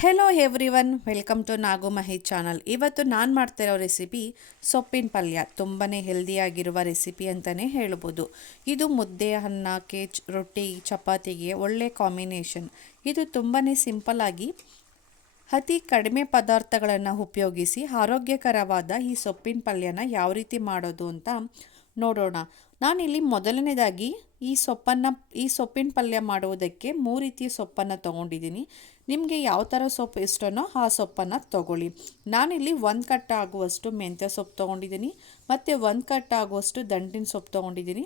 Hello everyone welcome to Nagu Mahi channel ಇವತ್ತು ನಾನು ಮಾಡ್ತಿರೋ ರೆಸಿಪಿ ಸೊಪ್ಪಿನ ಪಲ್ಯ ತುಂಬಾ ಹೆಲ್ದಿಯಾಗಿರುವ ರೆಸಿಪಿ ಅಂತಲೇ ಹೇಳ್ಬೋದು ಇದು ಮುದ್ದೆ ಅನ್ನಕ್ಕೆ ಕೇಚ್ ರೊಟ್ಟಿ ಚಪಾತಿಗೆ ಒಳ್ಳೆ ಕಾಂಬಿನೇಷನ್ ಇದು ತುಂಬಾ ಸಿಂಪಲ್ಲಾಗಿ ಅತಿ ಕಡಿಮೆ ಪದಾರ್ಥಗಳನ್ನು ಉಪಯೋಗಿಸಿ ಆರೋಗ್ಯಕರವಾದ ಈ ಸೊಪ್ಪಿನ ಪಲ್ಯನ ಯಾವ ರೀತಿ ಮಾಡೋದು ಅಂತ ನೋಡೋಣ. ನಾನಿಲ್ಲಿ ಮೊದಲನೇದಾಗಿ ಈ ಸೊಪ್ಪನ್ನು, ಈ ಸೊಪ್ಪಿನ ಪಲ್ಯ ಮಾಡುವುದಕ್ಕೆ ಮೂರು ರೀತಿಯ ಸೊಪ್ಪನ್ನು ತೊಗೊಂಡಿದ್ದೀನಿ. ನಿಮಗೆ ಯಾವ ಥರ ಸೊಪ್ಪು ಇಷ್ಟನೋ ಆ ಸೊಪ್ಪನ್ನು ತೊಗೊಳ್ಳಿ. ನಾನಿಲ್ಲಿ ಒಂದು ಕಟ್ಟ ಆಗುವಷ್ಟು ಮೆಂತ್ಯ ಸೊಪ್ಪು ತೊಗೊಂಡಿದ್ದೀನಿ. ಮತ್ತು ಒಂದು ಕಟ್ ಆಗುವಷ್ಟು ದಂಟಿನ ಸೊಪ್ಪು ತೊಗೊಂಡಿದ್ದೀನಿ.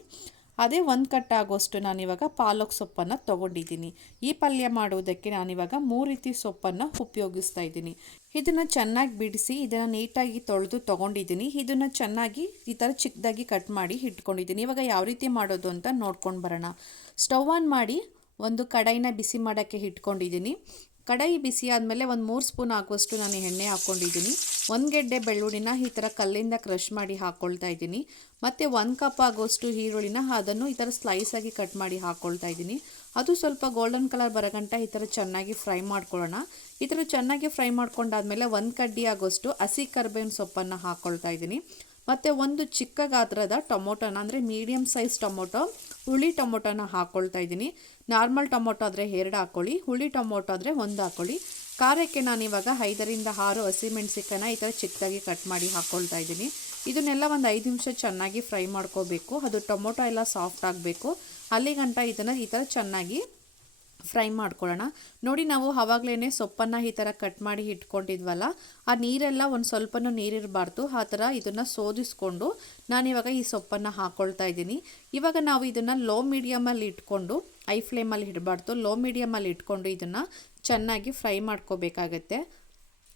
ಅದೇ ಒಂದು ಕಟ್ ಆಗುವಷ್ಟು ನಾನಿವಾಗ ಪಾಲಕ್ ಸೊಪ್ಪನ್ನು ತೊಗೊಂಡಿದ್ದೀನಿ. ಈ ಪಲ್ಯ ಮಾಡುವುದಕ್ಕೆ ನಾನಿವಾಗ ಮೂರು ರೀತಿ ಸೊಪ್ಪನ್ನು ಉಪಯೋಗಿಸ್ತಾ ಇದ್ದೀನಿ. ಇದನ್ನು ಚೆನ್ನಾಗಿ ಬಿಡಿಸಿ, ಇದನ್ನು ನೀಟಾಗಿ ತೊಳೆದು ತೊಗೊಂಡಿದ್ದೀನಿ. ಇದನ್ನು ಚೆನ್ನಾಗಿ ಈ ಥರ ಚಿಕ್ಕದಾಗಿ ಕಟ್ ಮಾಡಿ ಇಟ್ಕೊಂಡಿದ್ದೀನಿ. ಇವಾಗ ಯಾವ ರೀತಿ ಮಾಡೋದು ಅಂತ ನೋಡ್ಕೊಂಡು ಬರೋಣ. ಸ್ಟವ್ ಆನ್ ಮಾಡಿ ಒಂದು ಕಡಾಯಿನ ಬಿಸಿ ಮಾಡೋಕ್ಕೆ ಇಟ್ಕೊಂಡಿದ್ದೀನಿ. ಕಡಾಯಿ ಬಿಸಿ ಆದಮೇಲೆ ಒಂದು ಮೂರು ಸ್ಪೂನ್ ಹಾಕುವಷ್ಟು ನಾನು ಎಣ್ಣೆ ಹಾಕ್ಕೊಂಡಿದ್ದೀನಿ ಒಂದು ಗೆಡ್ಡೆ ಬೆಳ್ಳುಳ್ಳಿನ ಈ ಥರ ಕಲ್ಲಿಂದ ಕ್ರಷ್ ಮಾಡಿ ಹಾಕ್ಕೊಳ್ತಾ ಇದ್ದೀನಿ. ಮತ್ತು ಒಂದು ಕಪ್ ಆಗೋಷ್ಟು ಈರುಳ್ಳಿನ ಅದನ್ನು ಈ ಥರ ಸ್ಲೈಸಾಗಿ ಕಟ್ ಮಾಡಿ ಹಾಕ್ಕೊಳ್ತಾ ಇದ್ದೀನಿ. ಅದು ಸ್ವಲ್ಪ ಗೋಲ್ಡನ್ ಕಲರ್ ಬರಗಂಟ ಈ ಥರ ಚೆನ್ನಾಗಿ ಫ್ರೈ ಮಾಡ್ಕೊಳ್ಳೋಣ. ಈ ಥರ ಚೆನ್ನಾಗಿ ಫ್ರೈ ಮಾಡ್ಕೊಂಡಾದ್ಮೇಲೆ ಒಂದು ಕಡ್ಡಿ ಆಗೋಷ್ಟು ಹಸಿ ಕರ್ಬೇವಿನ ಸೊಪ್ಪನ್ನು ಹಾಕ್ಕೊಳ್ತಾ ಇದ್ದೀನಿ. ಮತ್ತು ಒಂದು ಚಿಕ್ಕ ಗಾತ್ರದ ಟೊಮೊಟೊನ ಅಂದರೆ ಮೀಡಿಯಮ್ ಸೈಜ್ ಟೊಮೊಟೊ, ಹುಳಿ ಟೊಮೊಟೊನ ಹಾಕ್ಕೊಳ್ತಾ ಇದ್ದೀನಿ. ನಾರ್ಮಲ್ ಟೊಮೊಟೊ ಆದರೆ ಎರಡು ಹಾಕ್ಕೊಳ್ಳಿ ಹುಳಿ ಟೊಮೊಟೊ ಆದರೆ ಒಂದು ಹಾಕ್ಕೊಳ್ಳಿ ಖಾರಕ್ಕೆ ನಾನಿವಾಗ ಐದರಿಂದ ಆರು ಹಸಿಮೆಣ್ಸಿಕಾಯನ್ನ ಈ ಥರ ಚಿಕ್ಕದಾಗಿ ಕಟ್ ಮಾಡಿ ಹಾಕ್ಕೊಳ್ತಾ ಇದ್ದೀನಿ. ಇದನ್ನೆಲ್ಲ ಒಂದು ಐದು ನಿಮಿಷ ಚೆನ್ನಾಗಿ ಫ್ರೈ ಮಾಡ್ಕೋಬೇಕು. ಅದು ಟೊಮೊಟೊ ಎಲ್ಲ ಸಾಫ್ಟ್ ಆಗಬೇಕು. ಅಲ್ಲಿಗಂಟ ಇದನ್ನು ಈ ಥರ ಚೆನ್ನಾಗಿ ಫ್ರೈ ಮಾಡ್ಕೊಳ್ಳೋಣ. ನೋಡಿ ನಾವು ಆವಾಗಲೇ ಸೊಪ್ಪನ್ನು ಈ ಥರ ಕಟ್ ಮಾಡಿ ಇಟ್ಕೊಂಡಿದ್ವಲ್ಲ, ಆ ನೀರೆಲ್ಲ ಒಂದು ಸ್ವಲ್ಪನೂ ನೀರಿರಬಾರ್ದು. ಆ ಥರ ಇದನ್ನು ಸೋದಿಸ್ಕೊಂಡು ನಾನಿವಾಗ ಈ ಸೊಪ್ಪನ್ನು ಹಾಕ್ಕೊಳ್ತಾ ಇದ್ದೀನಿ. ಇವಾಗ ನಾವು ಇದನ್ನು ಲೋ ಮೀಡಿಯಮಲ್ಲಿ ಇಟ್ಕೊಂಡು ಐ ಫ್ಲೇಮಲ್ಲಿ ಇಡಬಾರ್ದು. ಲೋ ಮೀಡಿಯಮಲ್ಲಿ ಇಟ್ಕೊಂಡು ಇದನ್ನು ಚೆನ್ನಾಗಿ ಫ್ರೈ ಮಾಡ್ಕೋಬೇಕಾಗತ್ತೆ.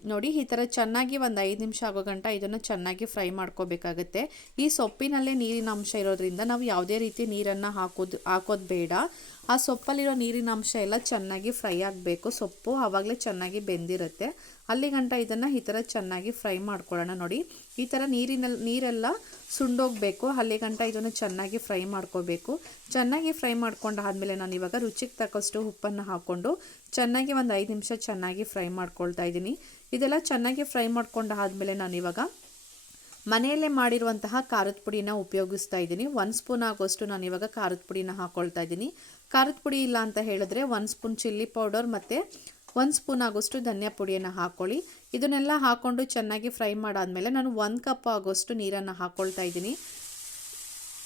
ನೋಡಿ, ಈ ಥರ ಚೆನ್ನಾಗಿ ಒಂದು ಐದು ನಿಮಿಷ ಆಗೋ ಗಂಟ ಇದನ್ನು ಚೆನ್ನಾಗಿ ಫ್ರೈ ಮಾಡ್ಕೋಬೇಕಾಗತ್ತೆ. ಈ ಸೊಪ್ಪಿನಲ್ಲೇ ನೀರಿನ ಅಂಶ ಇರೋದ್ರಿಂದ ನಾವು ಯಾವುದೇ ರೀತಿ ನೀರನ್ನು ಹಾಕೋದು ಹಾಕೋದು ಬೇಡ. ಆ ಸೊಪ್ಪಲ್ಲಿರೋ ನೀರಿನ ಅಂಶ ಎಲ್ಲ ಚೆನ್ನಾಗಿ ಫ್ರೈ ಆಗಬೇಕು. ಸೊಪ್ಪು ಆವಾಗಲೇ ಚೆನ್ನಾಗಿ ಬೆಂದಿರುತ್ತೆ. ಅಲ್ಲಿ ಗಂಟ ಇದನ್ನು ಈ ಥರ ಚೆನ್ನಾಗಿ ಫ್ರೈ ಮಾಡ್ಕೊಳ್ಳೋಣ ನೋಡಿ. ಈ ಥರ ನೀರಿನಲ್ಲಿ ನೀರೆಲ್ಲ ಸುಂಡೋಗಬೇಕು ಗಂಟ ಇದನ್ನು ಚೆನ್ನಾಗಿ ಫ್ರೈ ಮಾಡ್ಕೋಬೇಕು. ಚೆನ್ನಾಗಿ ಫ್ರೈ ಮಾಡ್ಕೊಂಡಾದಮೇಲೆ ನಾನು ಇವಾಗ ರುಚಿಗೆ ತಕ್ಕಷ್ಟು ಉಪ್ಪನ್ನು ಹಾಕ್ಕೊಂಡು ಚೆನ್ನಾಗಿ ಒಂದು ಐದು ನಿಮಿಷ ಚೆನ್ನಾಗಿ ಫ್ರೈ ಮಾಡ್ಕೊಳ್ತಾ ಇದ್ದೀನಿ. ಇದೆಲ್ಲ ಚೆನ್ನಾಗಿ ಫ್ರೈ ಮಾಡ್ಕೊಂಡಾದಮೇಲೆ ನಾನು ಇವಾಗ ಮನೆಯಲ್ಲೇ ಮಾಡಿರುವಂತಹ ಖಾರದ ಪುಡಿನ ಉಪಯೋಗಿಸ್ತಾ ಇದ್ದೀನಿ. ಒಂದು ಸ್ಪೂನ್ ಆಗೋಷ್ಟು ನಾನು ಇವಾಗ ಖಾರದ ಪುಡಿನ ಹಾಕ್ಕೊಳ್ತಾ ಇದ್ದೀನಿ. ಖಾರದ ಪುಡಿ ಇಲ್ಲ ಅಂತ ಹೇಳಿದ್ರೆ ಒಂದು ಸ್ಪೂನ್ ಚಿಲ್ಲಿ ಪೌಡರ್ ಮತ್ತು ಒಂದು ಸ್ಪೂನ್ ಆಗೋಷ್ಟು ಧನಿಯಾ ಪುಡಿಯನ್ನು ಹಾಕ್ಕೊಳ್ಳಿ ಇದನ್ನೆಲ್ಲ ಹಾಕ್ಕೊಂಡು ಚೆನ್ನಾಗಿ ಫ್ರೈ ಮಾಡಾದಮೇಲೆ ನಾನು ಒಂದು ಕಪ್ ಆಗೋಷ್ಟು ನೀರನ್ನು ಹಾಕ್ಕೊಳ್ತಾ ಇದ್ದೀನಿ.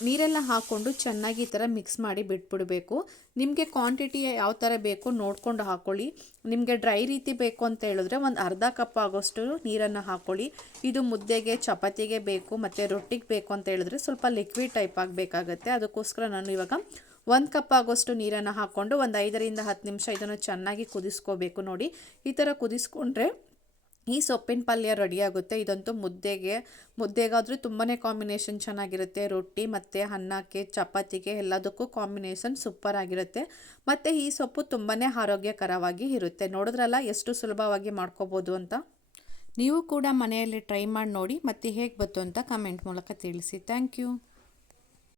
ನೀರೆಲ್ಲ ಹಾಕ್ಕೊಂಡು ಚೆನ್ನಾಗಿ ಈ ಥರ ಮಿಕ್ಸ್ ಮಾಡಿ ಬಿಟ್ಬಿಡಬೇಕು. ನಿಮಗೆ ಕ್ವಾಂಟಿಟಿ ಯಾವ ಥರ ಬೇಕು ನೋಡಿಕೊಂಡು ಹಾಕ್ಕೊಳ್ಳಿ ನಿಮಗೆ ಡ್ರೈ ರೀತಿ ಬೇಕು ಅಂತ ಹೇಳಿದ್ರೆ ಒಂದು ಅರ್ಧ ಕಪ್ ಆಗೋಷ್ಟು ನೀರನ್ನು ಹಾಕ್ಕೊಳ್ಳಿ ಇದು ಮುದ್ದೆಗೆ, ಚಪಾತಿಗೆ ಬೇಕು, ಮತ್ತು ರೊಟ್ಟಿಗೆ ಬೇಕು ಅಂತ ಹೇಳಿದ್ರೆ ಸ್ವಲ್ಪ ಲಿಕ್ವಿಡ್ ಟೈಪ್ ಆಗಬೇಕಾಗತ್ತೆ. ಅದಕ್ಕೋಸ್ಕರ ನಾನು ಇವಾಗ ಒಂದು ಕಪ್ ಆಗೋಷ್ಟು ನೀರನ್ನು ಹಾಕ್ಕೊಂಡು ಒಂದು ಐದರಿಂದ ಹತ್ತು ನಿಮಿಷ ಇದನ್ನು ಚೆನ್ನಾಗಿ ಕುದಿಸ್ಕೋಬೇಕು ನೋಡಿ. ಈ ಥರ ಕುದಿಸ್ಕೊಂಡ್ರೆ ಈ ಸೊಪ್ಪಿನ ಪಲ್ಯ ರೆಡಿ ಆಗುತ್ತೆ. ಇದಂತೂ ಮುದ್ದೆಗೆ, ಮುದ್ದೆಗಾದರೂ ತುಂಬಾ ಕಾಂಬಿನೇಷನ್ ಚೆನ್ನಾಗಿರುತ್ತೆ. ರೊಟ್ಟಿ ಮತ್ತು ಅನ್ನಕ್ಕೆ, ಚಪಾತಿಗೆ ಎಲ್ಲದಕ್ಕೂ ಕಾಂಬಿನೇಷನ್ ಸೂಪರ್ ಆಗಿರುತ್ತೆ. ಮತ್ತು ಈ ಸೊಪ್ಪು ತುಂಬಾ ಆರೋಗ್ಯಕರವಾಗಿ ಇರುತ್ತೆ. ನೋಡಿದ್ರಲ್ಲ ಎಷ್ಟು ಸುಲಭವಾಗಿ ಮಾಡ್ಕೋಬೋದು ಅಂತ? ನೀವು ಕೂಡ ಮನೆಯಲ್ಲಿ ಟ್ರೈ ಮಾಡಿ ನೋಡಿ. ಮತ್ತು ಹೇಗೆ ಬಂತು ಅಂತ ಕಮೆಂಟ್ ಮೂಲಕ ತಿಳಿಸಿ. Thank you